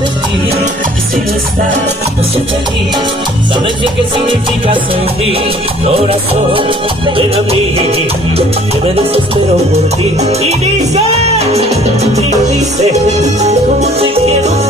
de ti. Y si no estás, no soy feliz. ¿Sabes bien qué significa sentir? Corazón, ven a mí, que me desespero por ti. Y dice, como te quiero.